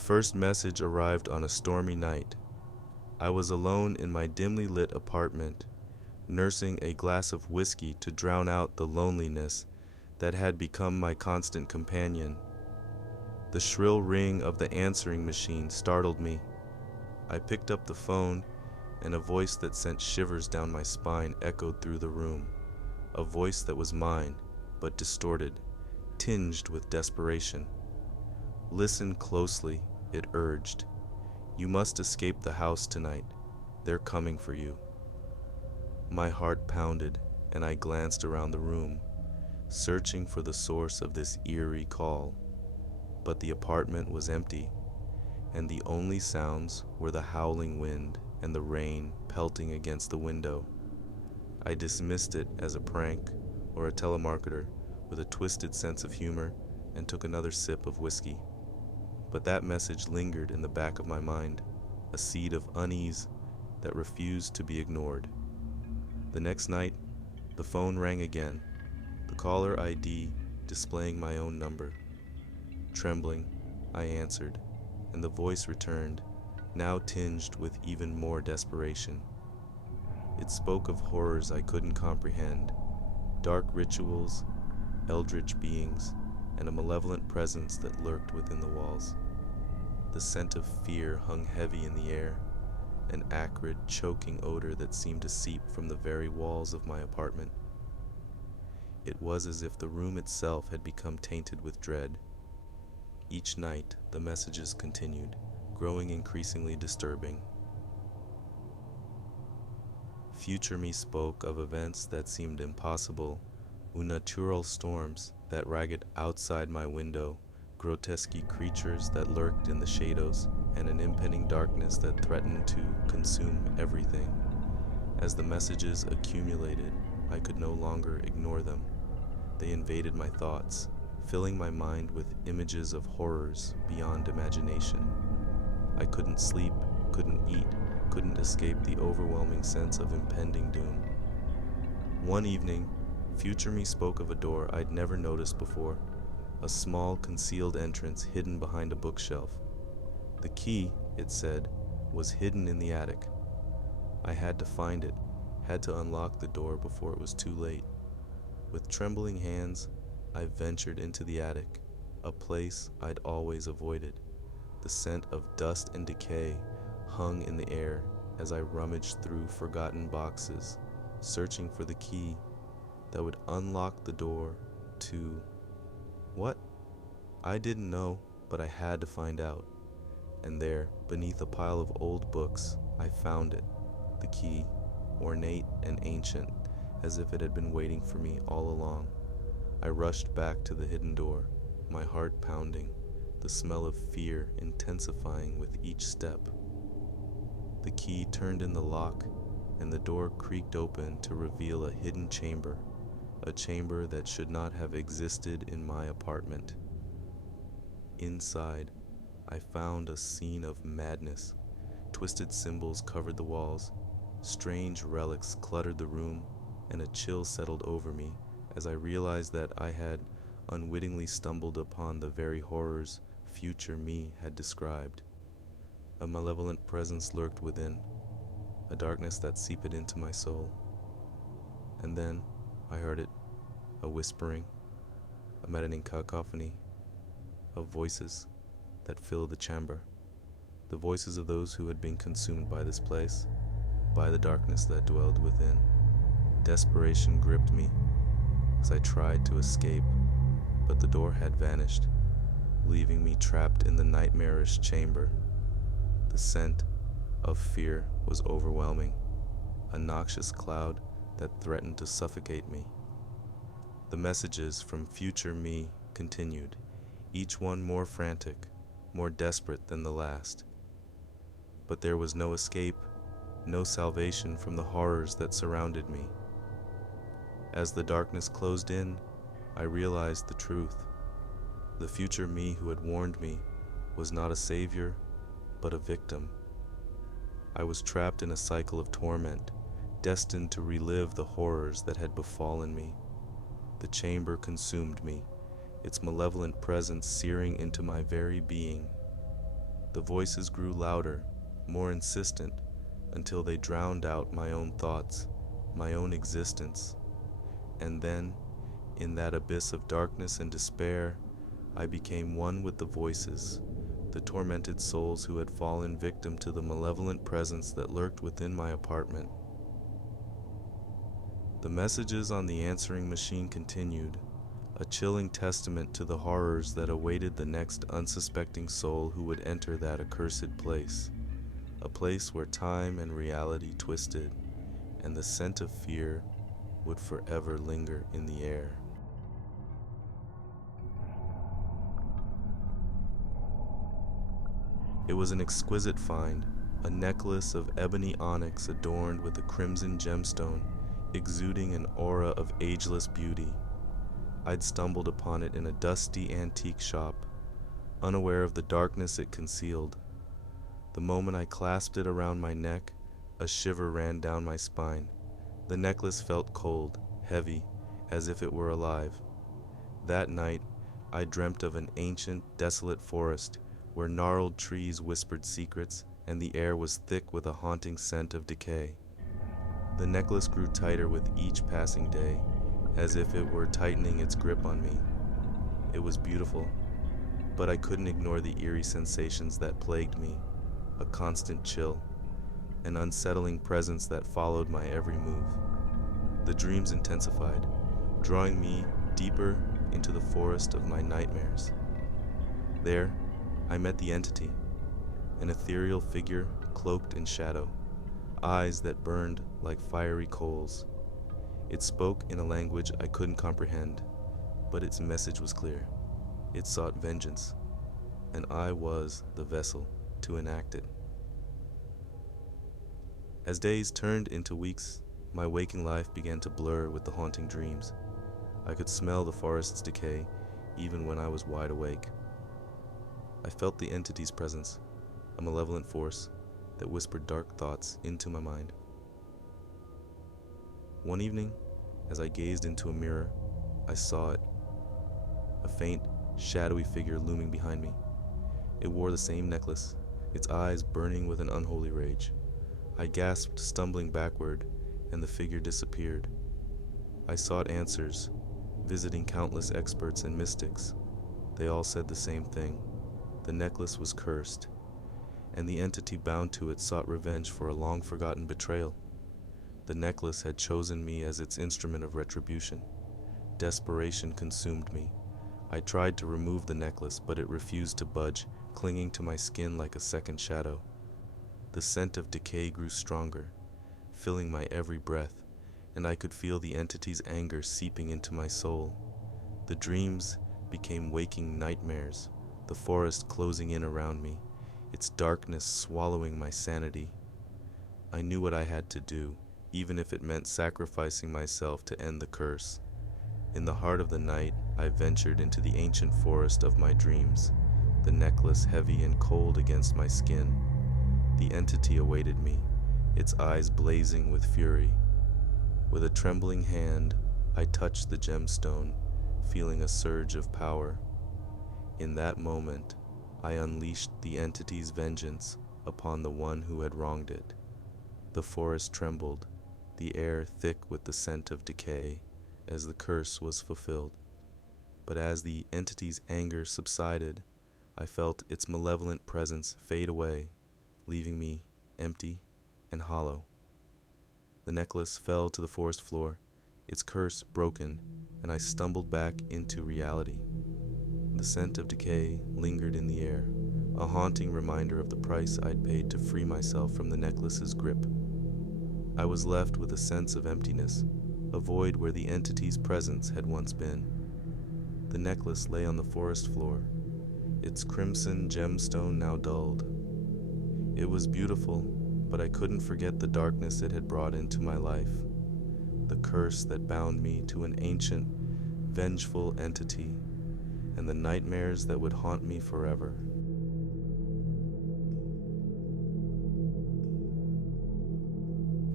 first message arrived on a stormy night. I was alone in my dimly lit apartment, nursing a glass of whiskey to drown out the loneliness that had become my constant companion. The shrill ring of the answering machine startled me. I picked up the phone, and a voice that sent shivers down my spine echoed through the room. A voice that was mine, but distorted, tinged with desperation. "Listen closely," it urged. "You must escape the house tonight. They're coming for you." My heart pounded, and I glanced around the room, searching for the source of this eerie call. But the apartment was empty, and the only sounds were the howling wind and the rain pelting against the window. I dismissed it as a prank or a telemarketer with a twisted sense of humor and took another sip of whiskey. But that message lingered in the back of my mind, a seed of unease that refused to be ignored. The next night, the phone rang again, the caller ID displaying my own number. Trembling, I answered, and the voice returned, now tinged with even more desperation. It spoke of horrors I couldn't comprehend, dark rituals, eldritch beings, and a malevolent presence that lurked within the walls. The scent of fear hung heavy in the air, an acrid, choking odor that seemed to seep from the very walls of my apartment. It was as if the room itself had become tainted with dread. Each night, the messages continued, growing increasingly disturbing. Future me spoke of events that seemed impossible, unnatural storms that ragged outside my window, grotesque creatures that lurked in the shadows, and an impending darkness that threatened to consume everything. As the messages accumulated, I could no longer ignore them. They invaded my thoughts, filling my mind with images of horrors beyond imagination. I couldn't sleep, couldn't eat, couldn't escape the overwhelming sense of impending doom. One evening, future me spoke of a door I'd never noticed before, a small concealed entrance hidden behind a bookshelf. The key, it said, was hidden in the attic. I had to find it, had to unlock the door before it was too late. With trembling hands, I ventured into the attic, a place I'd always avoided. The scent of dust and decay hung in the air as I rummaged through forgotten boxes, searching for the key that would unlock the door to... what? I didn't know, but I had to find out. And there, beneath a pile of old books, I found it, the key, ornate and ancient, as if it had been waiting for me all along. I rushed back to the hidden door, my heart pounding, the smell of fear intensifying with each step. The key turned in the lock, and the door creaked open to reveal a hidden chamber, a chamber that should not have existed in my apartment. Inside, I found a scene of madness. Twisted symbols covered the walls, strange relics cluttered the room, and a chill settled over me as I realized that I had unwittingly stumbled upon the very horrors future me had described. A malevolent presence lurked within, a darkness that seeped into my soul. And then I heard it, a whispering, a maddening cacophony of voices that filled the chamber, the voices of those who had been consumed by this place, by the darkness that dwelled within. Desperation gripped me as I tried to escape, but the door had vanished, leaving me trapped in the nightmarish chamber. The scent of fear was overwhelming, a noxious cloud that threatened to suffocate me. The messages from future me continued, each one more frantic, more desperate than the last. But there was no escape, no salvation from the horrors that surrounded me. As the darkness closed in, I realized the truth. The future me who had warned me was not a savior, but a victim. I was trapped in a cycle of torment, destined to relive the horrors that had befallen me. The chamber consumed me, its malevolent presence searing into my very being. The voices grew louder, more insistent, until they drowned out my own thoughts, my own existence. And then, in that abyss of darkness and despair, I became one with the voices, the tormented souls who had fallen victim to the malevolent presence that lurked within my apartment. The messages on the answering machine continued, a chilling testament to the horrors that awaited the next unsuspecting soul who would enter that accursed place, a place where time and reality twisted, and the scent of fear would forever linger in the air. It was an exquisite find, a necklace of ebony onyx adorned with a crimson gemstone, exuding an aura of ageless beauty. I'd stumbled upon it in a dusty antique shop, unaware of the darkness it concealed. The moment I clasped it around my neck, a shiver ran down my spine. The necklace felt cold, heavy, as if it were alive. That night, I dreamt of an ancient, desolate forest where gnarled trees whispered secrets and the air was thick with a haunting scent of decay. The necklace grew tighter with each passing day, as if it were tightening its grip on me. It was beautiful, but I couldn't ignore the eerie sensations that plagued me, a constant chill, an unsettling presence that followed my every move. The dreams intensified, drawing me deeper into the forest of my nightmares. There, I met the entity, an ethereal figure cloaked in shadow, eyes that burned like fiery coals. It spoke in a language I couldn't comprehend, but its message was clear. It sought vengeance, and I was the vessel to enact it. As days turned into weeks, my waking life began to blur with the haunting dreams. I could smell the forest's decay even when I was wide awake. I felt the entity's presence, a malevolent force that whispered dark thoughts into my mind. One evening, as I gazed into a mirror, I saw it, a faint, shadowy figure looming behind me. It wore the same necklace, its eyes burning with an unholy rage. I gasped, stumbling backward, and the figure disappeared. I sought answers, visiting countless experts and mystics. They all said the same thing. The necklace was cursed, and the entity bound to it sought revenge for a long-forgotten betrayal. The necklace had chosen me as its instrument of retribution. Desperation consumed me. I tried to remove the necklace, but it refused to budge, clinging to my skin like a second shadow. The scent of decay grew stronger, filling my every breath, and I could feel the entity's anger seeping into my soul. The dreams became waking nightmares, the forest closing in around me, its darkness swallowing my sanity. I knew what I had to do, even if it meant sacrificing myself to end the curse. In the heart of the night, I ventured into the ancient forest of my dreams, the necklace heavy and cold against my skin. The entity awaited me, its eyes blazing with fury. With a trembling hand, I touched the gemstone, feeling a surge of power. In that moment, I unleashed the entity's vengeance upon the one who had wronged it. The forest trembled, the air thick with the scent of decay, as the curse was fulfilled. But as the entity's anger subsided, I felt its malevolent presence fade away, leaving me empty and hollow. The necklace fell to the forest floor, its curse broken, and I stumbled back into reality. The scent of decay lingered in the air, a haunting reminder of the price I'd paid to free myself from the necklace's grip. I was left with a sense of emptiness, a void where the entity's presence had once been. The necklace lay on the forest floor, its crimson gemstone now dulled. It was beautiful, but I couldn't forget the darkness it had brought into my life, the curse that bound me to an ancient, vengeful entity, and the nightmares that would haunt me forever.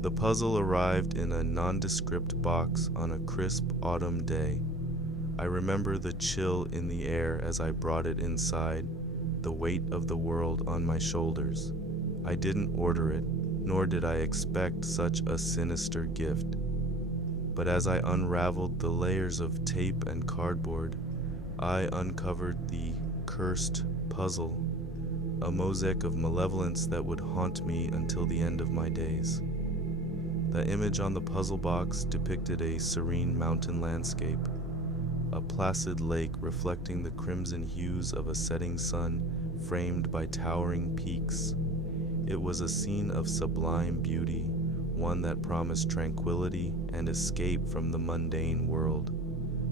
The puzzle arrived in a nondescript box on a crisp autumn day. I remember the chill in the air as I brought it inside, the weight of the world on my shoulders. I didn't order it, nor did I expect such a sinister gift. But as I unraveled the layers of tape and cardboard, I uncovered the cursed puzzle, a mosaic of malevolence that would haunt me until the end of my days. The image on the puzzle box depicted a serene mountain landscape, a placid lake reflecting the crimson hues of a setting sun framed by towering peaks. It was a scene of sublime beauty, one that promised tranquility and escape from the mundane world.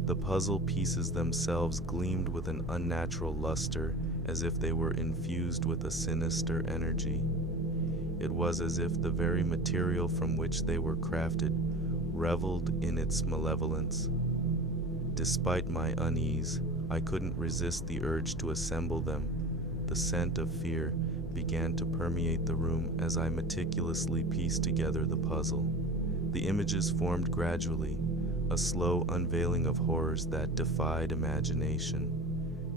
The puzzle pieces themselves gleamed with an unnatural luster, as if they were infused with a sinister energy. It was as if the very material from which they were crafted reveled in its malevolence. Despite my unease, I couldn't resist the urge to assemble them. The scent of fear began to permeate the room as I meticulously pieced together the puzzle. The images formed gradually, a slow unveiling of horrors that defied imagination.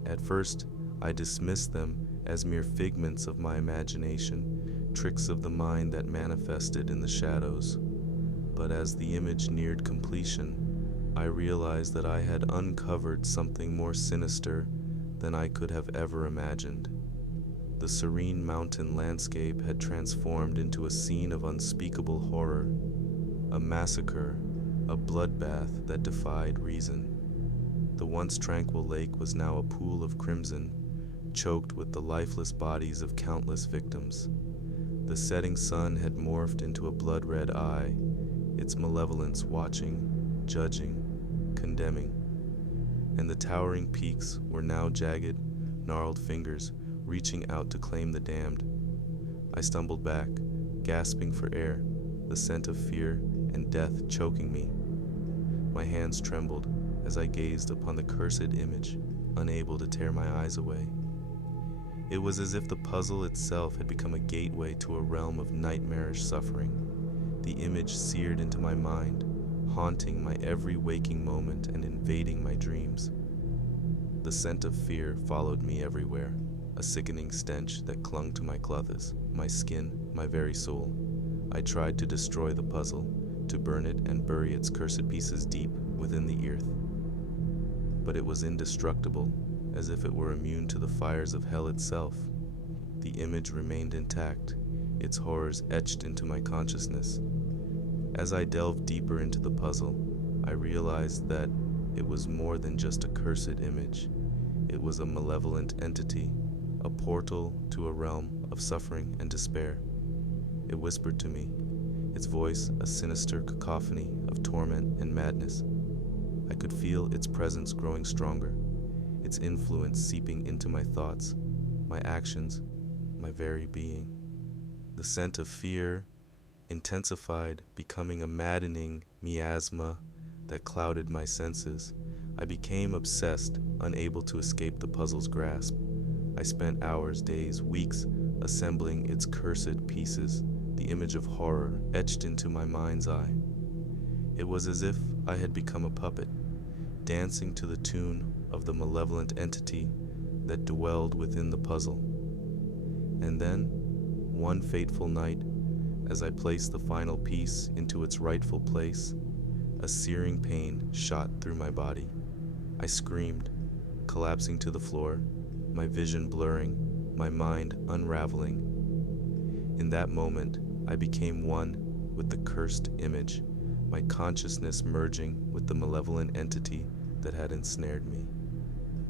At first, I dismissed them as mere figments of my imagination, tricks of the mind that manifested in the shadows. But as the image neared completion, I realized that I had uncovered something more sinister than I could have ever imagined. The serene mountain landscape had transformed into a scene of unspeakable horror, a massacre, a bloodbath that defied reason. The once tranquil lake was now a pool of crimson, choked with the lifeless bodies of countless victims. The setting sun had morphed into a blood-red eye, its malevolence watching, judging, condemning. And the towering peaks were now jagged, gnarled fingers reaching out to claim the damned. I stumbled back, gasping for air, the scent of fear and death choking me. My hands trembled as I gazed upon the cursed image, unable to tear my eyes away. It was as if the puzzle itself had become a gateway to a realm of nightmarish suffering. The image seared into my mind, haunting my every waking moment and invading my dreams. The scent of fear followed me everywhere, a sickening stench that clung to my clothes, my skin, my very soul. I tried to destroy the puzzle, to burn it and bury its cursed pieces deep within the earth. But it was indestructible, as if it were immune to the fires of hell itself. The image remained intact, its horrors etched into my consciousness. As I delved deeper into the puzzle, I realized that it was more than just a cursed image. It was a malevolent entity, a portal to a realm of suffering and despair. It whispered to me, its voice a sinister cacophony of torment and madness. I could feel its presence growing stronger, its influence seeping into my thoughts, my actions, my very being. The scent of fear intensified, becoming a maddening miasma that clouded my senses. I became obsessed, unable to escape the puzzle's grasp. I spent hours, days, weeks assembling its cursed pieces, the image of horror etched into my mind's eye. It was as if I had become a puppet, dancing to the tune of the malevolent entity that dwelled within the puzzle. And then, one fateful night, as I placed the final piece into its rightful place, a searing pain shot through my body. I screamed, collapsing to the floor, my vision blurring, my mind unraveling. In that moment, I became one with the cursed image, my consciousness merging with the malevolent entity that had ensnared me.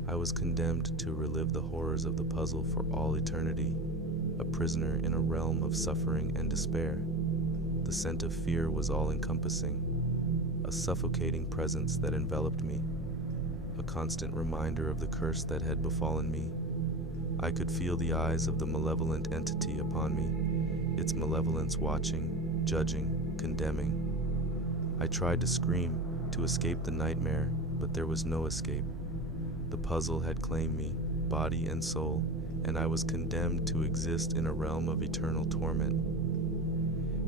I was condemned to relive the horrors of the puzzle for all eternity, a prisoner in a realm of suffering and despair. The scent of fear was all-encompassing, a suffocating presence that enveloped me, a constant reminder of the curse that had befallen me. I could feel the eyes of the malevolent entity upon me, its malevolence watching, judging, condemning. I tried to scream, to escape the nightmare, but there was no escape. The puzzle had claimed me, body and soul, and I was condemned to exist in a realm of eternal torment.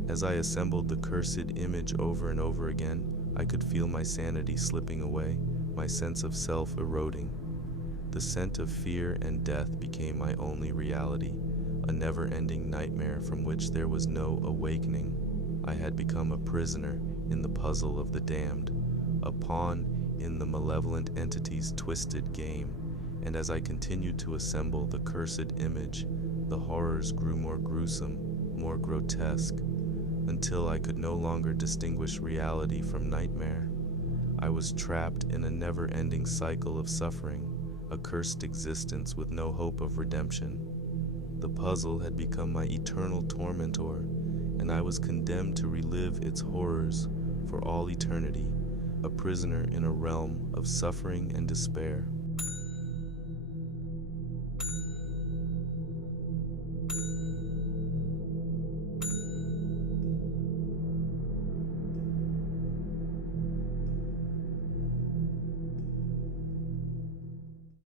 As I assembled the cursed image over and over again, I could feel my sanity slipping away, my sense of self eroding. The The scent of fear and death became my only reality, a never-ending nightmare from which there was no awakening. I had become a prisoner in the puzzle of the damned, a pawn in the malevolent entity's twisted game, and as I continued to assemble the cursed image, the horrors grew more gruesome, more grotesque, until I could no longer distinguish reality from nightmare. I was trapped in a never-ending cycle of suffering, a cursed existence with no hope of redemption. The puzzle had become my eternal tormentor, and I was condemned to relive its horrors for all eternity, a prisoner in a realm of suffering and despair.